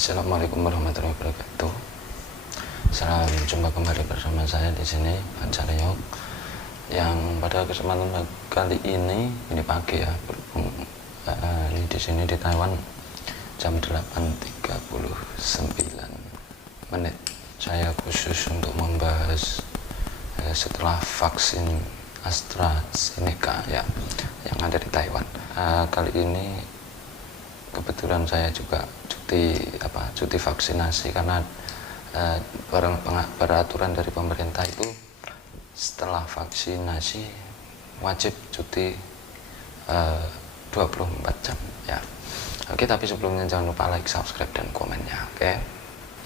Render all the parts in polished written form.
Assalamualaikum warahmatullahi wabarakatuh. Salam jumpa kembali bersama saya di sini, Pak Caryok. Yang pada kesempatan kali ini pagi ya, berhubung ini di sini di Taiwan jam 8.39 menit. Saya khusus untuk membahas setelah vaksin AstraZeneca ya yang ada di Taiwan. Kali ini kebetulan saya juga cuti vaksinasi karena peraturan dari pemerintah itu setelah vaksinasi wajib cuti 24 jam ya. Oke, tapi sebelumnya jangan lupa like, subscribe, dan komennya. Oke,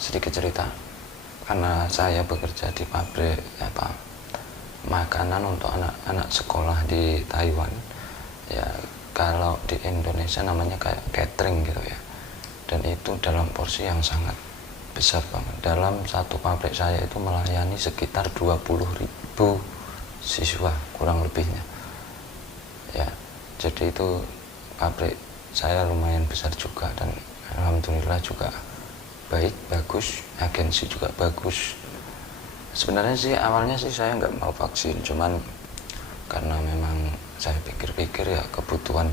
sedikit cerita, karena saya bekerja di pabrik makanan untuk anak-anak sekolah di Taiwan ya. Kalau di Indonesia namanya kayak catering gitu ya, dan itu dalam porsi yang sangat besar banget. Dalam satu pabrik saya itu melayani sekitar 20.000 siswa kurang lebihnya ya. Jadi itu pabrik saya lumayan besar juga, dan alhamdulillah juga bagus, agensi juga bagus. Sebenarnya sih awalnya sih saya nggak mau vaksin, cuman karena memang saya pikir-pikir ya kebutuhan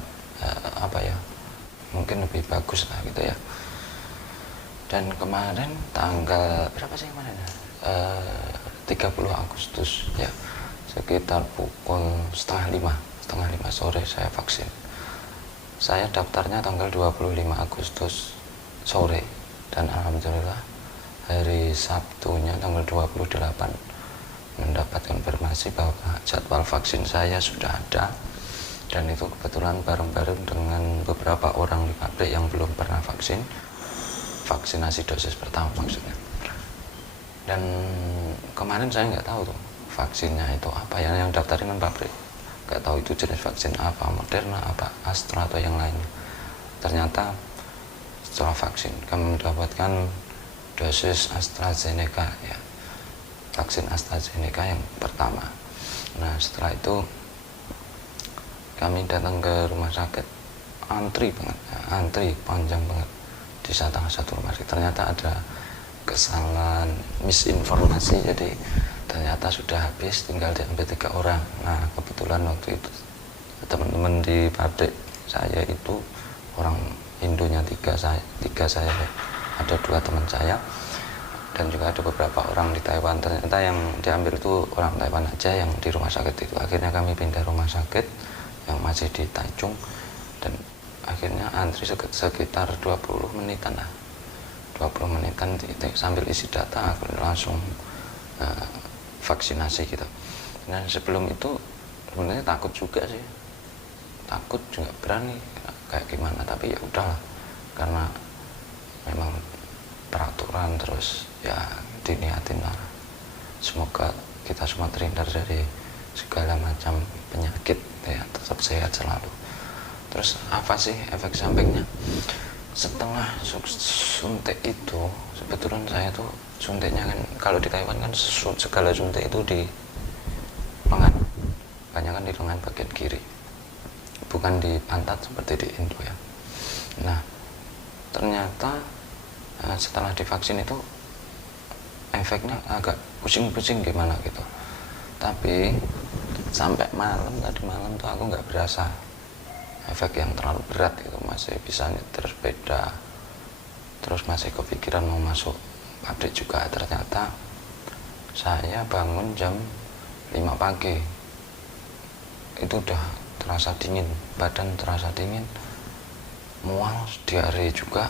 mungkin lebih bagus lah gitu ya. Dan kemarin tanggal berapa sih kemarin ya? 30 Agustus ya, sekitar pukul setengah lima sore saya vaksin. Saya daftarnya tanggal 25 Agustus sore, dan alhamdulillah hari Sabtunya tanggal 28 mendapat konfirmasi bahwa jadwal vaksin saya sudah ada, dan itu kebetulan bareng-bareng dengan beberapa orang di pabrik yang belum pernah vaksinasi dosis pertama maksudnya. Dan kemarin saya nggak tahu tuh vaksinnya itu apa yang daftarin kan pabrik, nggak tahu itu jenis vaksin apa, Moderna apa Astra atau yang lainnya. Ternyata setelah vaksin kami mendapatkan dosis AstraZeneca ya, vaksin AstraZeneca yang pertama. Nah, setelah itu kami datang ke rumah sakit, antri panjang banget di satu rumah sakit. Ternyata ada kesalahan, misinformasi, jadi ternyata sudah habis, tinggal diambil 3 orang. Nah, kebetulan waktu itu teman-teman di pabrik saya itu orang Indonya tiga saya, ada 2 teman saya, dan juga ada beberapa orang di Taiwan. Ternyata yang diambil itu orang Taiwan aja yang di rumah sakit itu. Akhirnya kami pindah rumah sakit yang masih di Taichung, dan akhirnya antri sekitar 20 menitan lah, 20 menitan sambil isi data aku langsung vaksinasi gitu. Dan sebelum itu sebenarnya takut juga sih, takut juga berani kayak gimana, tapi ya udahlah, karena memang peraturan, terus ya diniatin lah, semoga kita semua terhindar dari segala macam penyakit ya, tetap sehat selalu. Terus apa sih efek sampingnya setelah suntik itu? Sebetulnya saya tuh suntiknya kan, kalau di Taiwan kan segala suntik itu di lengan, banyak kan di lengan bagian kiri, bukan di pantat seperti di Indo ya. Nah, ternyata setelah divaksin itu efeknya agak pusing-pusing gimana gitu, tapi sampai tadi malam tuh aku nggak berasa efek yang terlalu berat gitu, masih bisa nyetir sepeda, terus masih kepikiran mau masuk pabrik juga. Ternyata saya bangun jam 5 pagi itu udah terasa dingin, badan terasa dingin, mual, diare juga.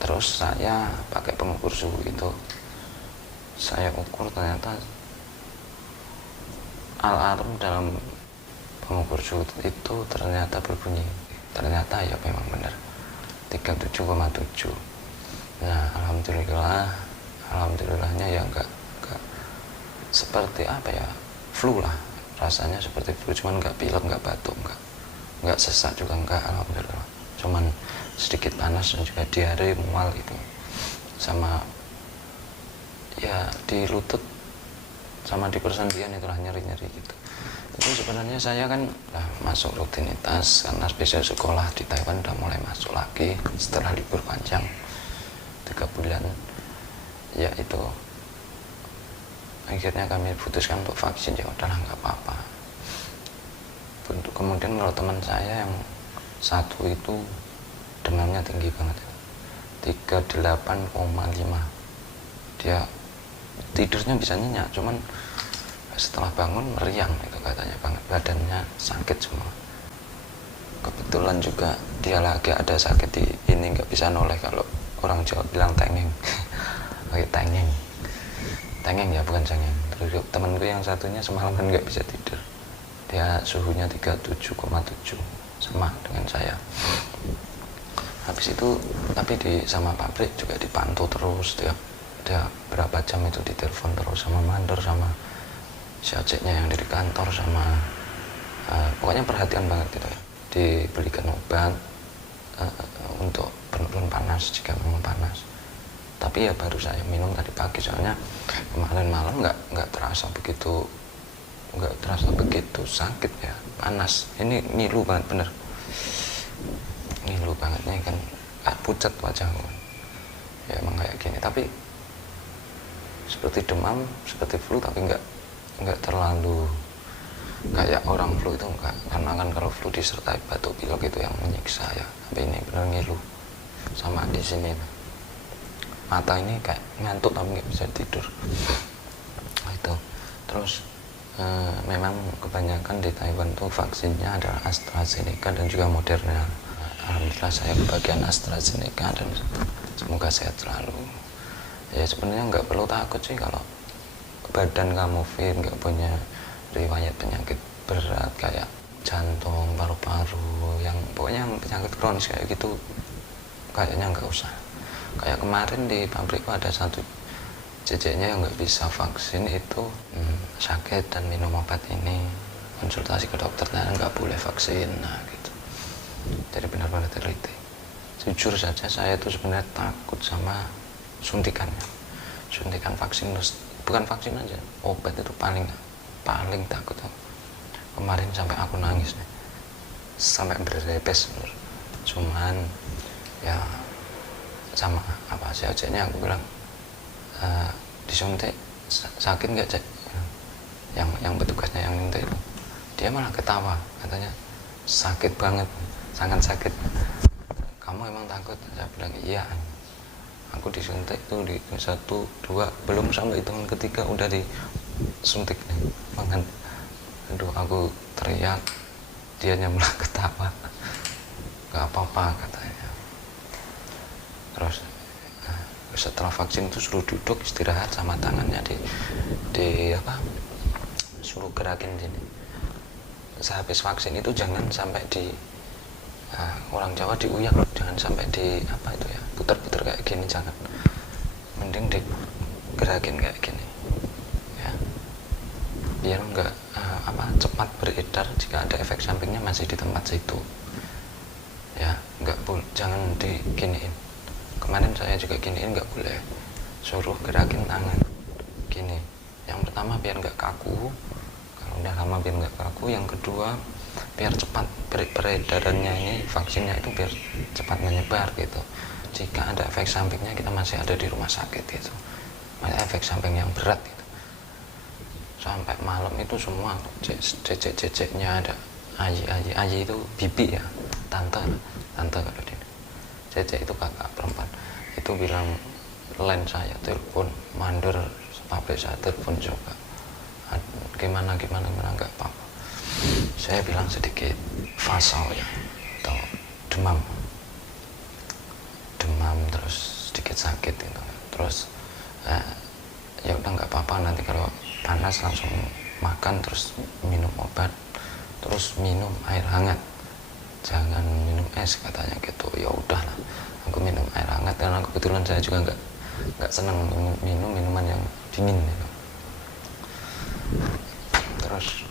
Terus saya pakai pengukur suhu itu, saya ukur, ternyata alarm dalam pengukur suhu itu ternyata berbunyi. Ternyata ya memang benar 37,7. Nah, alhamdulillahnya ya enggak seperti flu lah, rasanya seperti flu, cuman enggak pilek, enggak batuk, enggak sesak juga, enggak, alhamdulillah. Cuman sedikit panas dan juga diare, mual gitu, sama ya di lutut sama di persendian itulah nyeri-nyeri gitu. Itu sebenarnya saya kan masuk rutinitas, karena spesial sekolah di Taiwan udah mulai masuk lagi setelah libur panjang. 3 bulan. Ya itu akhirnya kami putuskan untuk vaksin, ya udahlah nggak apa-apa. Kemudian kalau teman saya yang satu itu demamnya tinggi banget, 38,5. Dia tidurnya bisa nyenyak, cuman setelah bangun meriang itu katanya banget, badannya sakit semua. Kebetulan juga dia lagi ada sakit di ini, nggak bisa noleh, kalau orang Jawa bilang tengeng. Oke, tengeng ya, bukan cengeng. Terus temanku yang satunya semalam kan nggak bisa tidur, dia suhunya 37,7 sama dengan saya. Habis itu tapi sama pabrik juga dipantau terus, dia berapa jam itu ditelepon terus sama mandor, sama si ojeknya yang dari kantor, sama pokoknya perhatian banget gitu ya. Dibelikan obat untuk penurun panas jika memang panas. Tapi ya baru saya minum tadi pagi, soalnya kemarin malam nggak terasa begitu sakit ya, panas. Ini ngilu banget, bener ngilu banget nih kan, pucat wajahku ya, emang kayak gini. Tapi seperti demam, seperti flu, tapi nggak terlalu kayak orang flu itu, enggak. Karena kan kalau flu disertai batuk pilek itu yang menyiksa ya, tapi ini bener ngilu. Sama di sini mata ini kayak ngantuk tapi nggak bisa tidur. Itu terus memang kebanyakan di Taiwan tuh vaksinnya adalah AstraZeneca dan juga Moderna. Alhamdulillah saya kebagian AstraZeneca dan semoga sehat selalu. Ya sebenarnya nggak perlu takut sih kalau badan kamu fit, nggak punya riwayat penyakit berat kayak jantung, paru-paru, yang pokoknya yang penyakit kronis kayak gitu, kayaknya nggak usah. Kayak kemarin di pabrikku ada satu ceceknya yang nggak bisa vaksin itu, sakit dan minum obat ini, konsultasi ke dokter dan nggak boleh vaksin. Nah gitu, jadi benar-benar teliti. Jujur saja saya itu sebenarnya takut sama suntikan vaksin, bukan vaksin aja, obat itu paling takut. Kemarin sampai aku nangis nih, sampai berrepes. Cuman ya sama apa sih ojeknya, aku bilang disuntik sakit nggak cek, yang petugasnya yang nyuntik itu, dia malah ketawa, katanya sakit banget, sangat sakit. Kamu emang takut? Saya bilang iya, aku disuntik tuh di 1, 2, belum sampai hitungan ketiga udah disuntik banget. Aduh, aku teriak, dianya malah ketawa, nggak apa-apa katanya. Terus setelah vaksin itu suruh duduk istirahat, sama tangannya di apa, suruh gerakin sini. Sehabis vaksin itu jangan sampai orang Jawa diuyak, jangan sampai apa itu ya, putar-putar kayak gini, jangan, mending digerakin kayak gini ya, biar enggak cepat beredar. Jika ada efek sampingnya masih di tempat situ ya, jangan diginiin. Kemarin saya juga giniin, nggak boleh, suruh gerakin tangan gini. Yang pertama biar nggak kaku, kalau udah lama biar nggak kaku. Yang kedua biar cepat peredarannya, ini vaksinnya itu biar cepat menyebar gitu. Jika ada efek sampingnya kita masih ada di rumah sakit gitu, masih efek samping yang berat gitu. Sampai malam itu semua cecek-ceceknya ada, ayi itu bibi ya, tante kalau dia, cecek itu kakak perempuan, itu bilang lain saya telepon, mandor pabrik saya telepon juga, gimana nggak apa-apa. Saya bilang sedikit fasal ya, atau demam terus sedikit sakit gitu. Terus ya udah nggak apa-apa, nanti kalau panas langsung makan, terus minum obat, terus minum air hangat, jangan minum es katanya gitu. Ya udahlah, aku minum air hangat karena kebetulan saya juga nggak senang minum minuman yang dingin gitu. Terus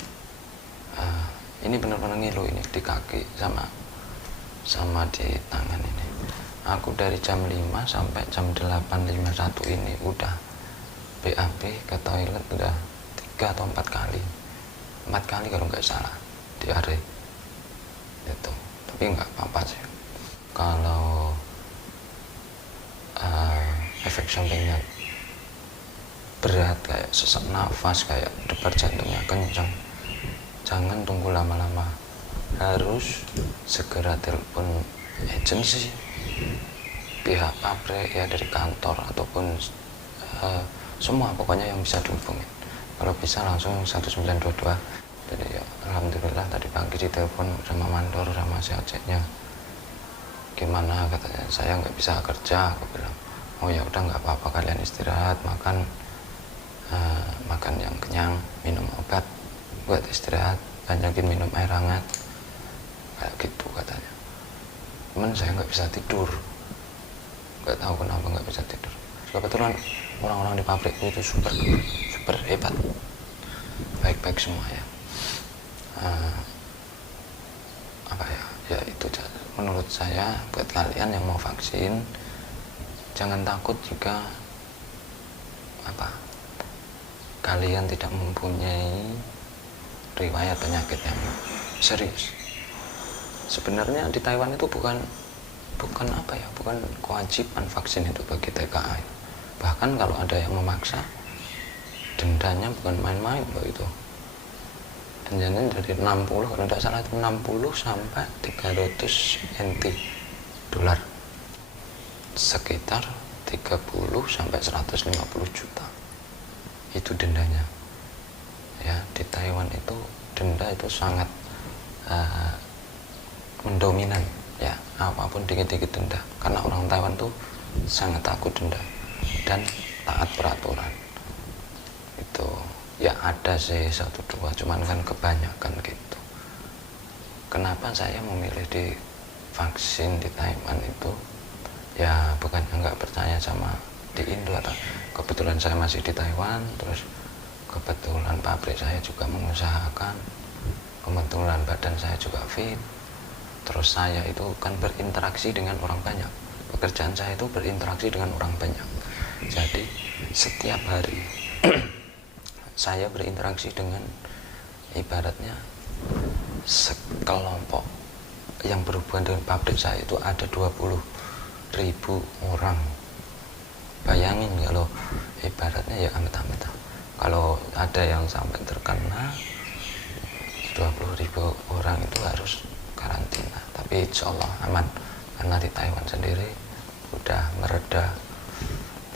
ini benar-benar ngilu ini di kaki sama di tangan ini. Aku dari jam 5 sampai jam 8.51 ini udah BAB ke toilet udah 3 atau 4 kali kalau nggak salah, diare itu. Tapi nggak apa-apa sih. Kalau efek sampingnya berat, kayak sesak nafas, kayak debar jantungnya kencang, jangan tunggu lama-lama, harus segera telepon agensi, pihak pabrik ya, dari kantor ataupun semua pokoknya yang bisa dihubungin. Kalau bisa langsung 1922. Jadi ya alhamdulillah tadi pagi ditelepon sama mandor, sama si ojeknya, gimana, katanya saya nggak bisa kerja. Aku bilang, oh ya udah nggak apa-apa, kalian istirahat, makan makan yang kenyang, minum obat buat istirahat, banyakin minum air hangat, kayak gitu katanya. Cuman saya nggak bisa tidur, nggak tahu kenapa nggak bisa tidur. Kebetulan orang-orang di pabrikku itu super hebat, baik-baik semua ya. Apa ya, ya itu menurut saya buat kalian yang mau vaksin, jangan takut jika kalian tidak mempunyai riwayat penyakit yang serius. Sebenarnya di Taiwan itu bukan kewajiban vaksin itu bagi TKA. Bahkan kalau ada yang memaksa, dendanya bukan main-main begitu. Dendanya dari 60, kalau tidak salah itu 60 sampai 300 NT dolar, sekitar 30 sampai 150 juta itu dendanya ya. Di Taiwan itu denda itu sangat mendominan ya, apapun dikit-dikit denda, karena orang Taiwan tuh sangat takut denda dan taat peraturan. Itu ya ada sih 1-2, cuman kan kebanyakan gitu. Kenapa saya memilih di vaksin di Taiwan itu ya, bukannya nggak percaya sama di Indo, atau kebetulan saya masih di Taiwan, terus kebetulan pabrik saya juga mengusahakan, kebetulan badan saya juga fit, terus saya itu kan berinteraksi dengan orang banyak, pekerjaan saya itu berinteraksi dengan orang banyak. Jadi setiap hari saya berinteraksi dengan ibaratnya sekelompok yang berhubungan dengan pabrik saya itu ada 20.000 orang. Bayangin kalau ibaratnya ya amit-amit, kalau ada yang sampai terkena 20.000 orang itu harus karantina. Tapi insya Allah aman, karena di Taiwan sendiri udah mereda.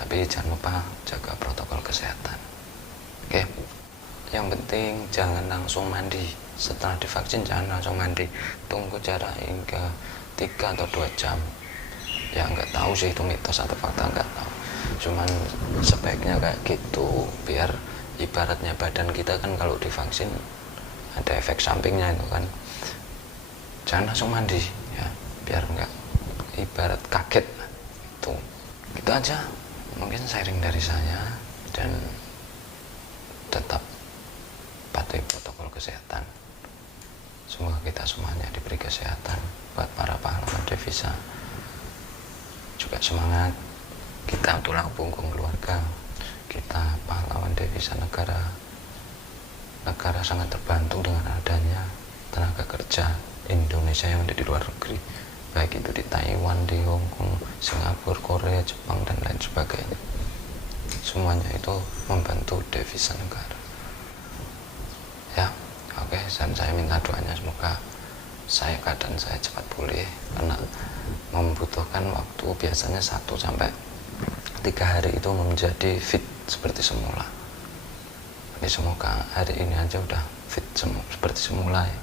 Tapi jangan lupa jaga protokol kesehatan. Oke, yang penting jangan langsung mandi setelah divaksin, jangan langsung mandi, tunggu jarak hingga 3 atau 2 jam. Ya nggak tahu sih itu mitos atau fakta, nggak tahu, cuman sebaiknya kayak gitu, biar ibaratnya badan kita kan kalau divaksin ada efek sampingnya itu kan, jangan langsung mandi ya, biar nggak ibarat kaget tuh. Gitu aja mungkin sharing dari saya, dan tetap patuhi protokol kesehatan. Semoga kita semuanya diberi kesehatan. Buat para pahlawan devisa juga semangat, kita tulang punggung keluarga, kita pahlawan devisa negara. Negara sangat terbantu dengan adanya tenaga kerja Indonesia yang ada di luar negeri, baik itu di Taiwan, di Hong Kong, Singapura, Korea, Jepang, dan lain sebagainya. Semuanya itu membantu devisa negara ya. Oke, dan saya minta doanya semoga keadaan saya cepat pulih, karena membutuhkan waktu biasanya 1-3 hari itu menjadi fit seperti semula. Jadi semoga hari ini aja udah fit seperti semula ya.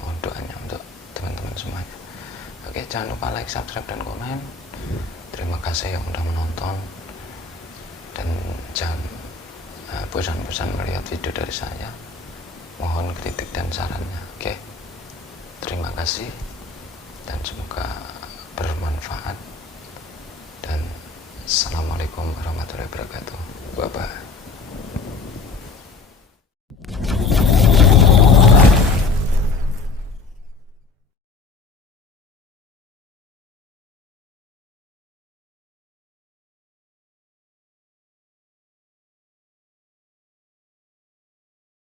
Mohon doanya untuk teman-teman semuanya. Oke, jangan lupa like, subscribe, dan komen. Terima kasih yang udah menonton, dan jangan bosan-bosan melihat video dari saya. Mohon kritik dan sarannya. Oke, terima kasih, dan semoga bermanfaat, dan assalamualaikum warahmatullahi wabarakatuh. Bye bye.